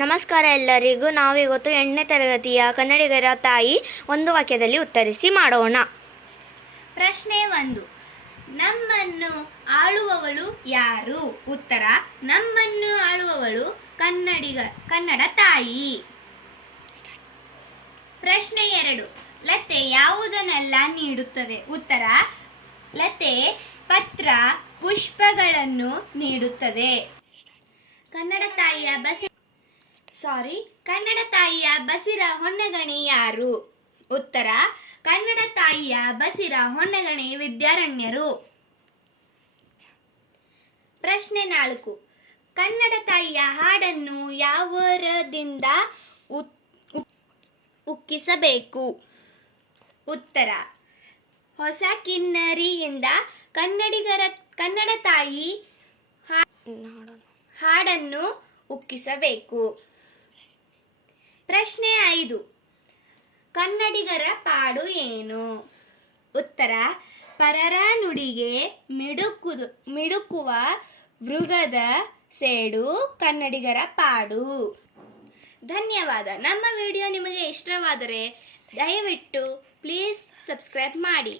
ನಮಸ್ಕಾರ ಎಲ್ಲರಿಗೂ. ನಾವಿವತ್ತು 8ನೇ ತರಗತಿಯ ಕನ್ನಡಿಗರ ತಾಯಿ ಒಂದು ವಾಕ್ಯದಲ್ಲಿ ಉತ್ತರಿಸಿ ಮಾಡೋಣ. ಪ್ರಶ್ನೆ 1. ನಮ್ಮನ್ನು ಆಳುವವಳು ಯಾರು? ಉತ್ತರ: ನಮ್ಮನ್ನು ಆಳುವವಳು ಕನ್ನಡ ತಾಯಿ. ಪ್ರಶ್ನೆ 2. ಲತೆ ಯಾವುದನ್ನೆಲ್ಲ ನೀಡುತ್ತದೆ? ಉತ್ತರ: ಲತೆ ಪತ್ರ ಪುಷ್ಪಗಳನ್ನು ನೀಡುತ್ತದೆ. ಕನ್ನಡ ತಾಯಿಯ ಬಸಿರ ಹೊನ್ನಗಣಿ ಯಾರು? ಉತ್ತರ: ಕನ್ನಡ ತಾಯಿಯ ಬಸಿರ ಹೊನ್ನಗಣಿ ವಿದ್ಯಾರಣ್ಯರು. ಪ್ರಶ್ನೆ 4. ಕನ್ನಡ ತಾಯಿಯ ಹಾಡನ್ನು ಯಾವರದಿಂದ ಉಕ್ಕಿಸಬೇಕು? ಉತ್ತರ: ಹೊಸ ಕಿನ್ನರಿಯಿಂದ ಕನ್ನಡ ತಾಯಿ ಹಾಡನ್ನು ಉಕ್ಕಿಸಬೇಕು. ಪ್ರಶ್ನೆ 5. ಕನ್ನಡಿಗರ ಪಾಡು ಏನು? ಉತ್ತರ: ಪರರ ನುಡಿಗೆ ಮಿಡುಕುವ ಮೃಗದ ಸೇಡು ಕನ್ನಡಿಗರ ಪಾಡು. ಧನ್ಯವಾದ. ನಮ್ಮ ವಿಡಿಯೋ ನಿಮಗೆ ಇಷ್ಟವಾದರೆ ದಯವಿಟ್ಟು ಪ್ಲೀಸ್ ಸಬ್ಸ್ಕ್ರೈಬ್ ಮಾಡಿ.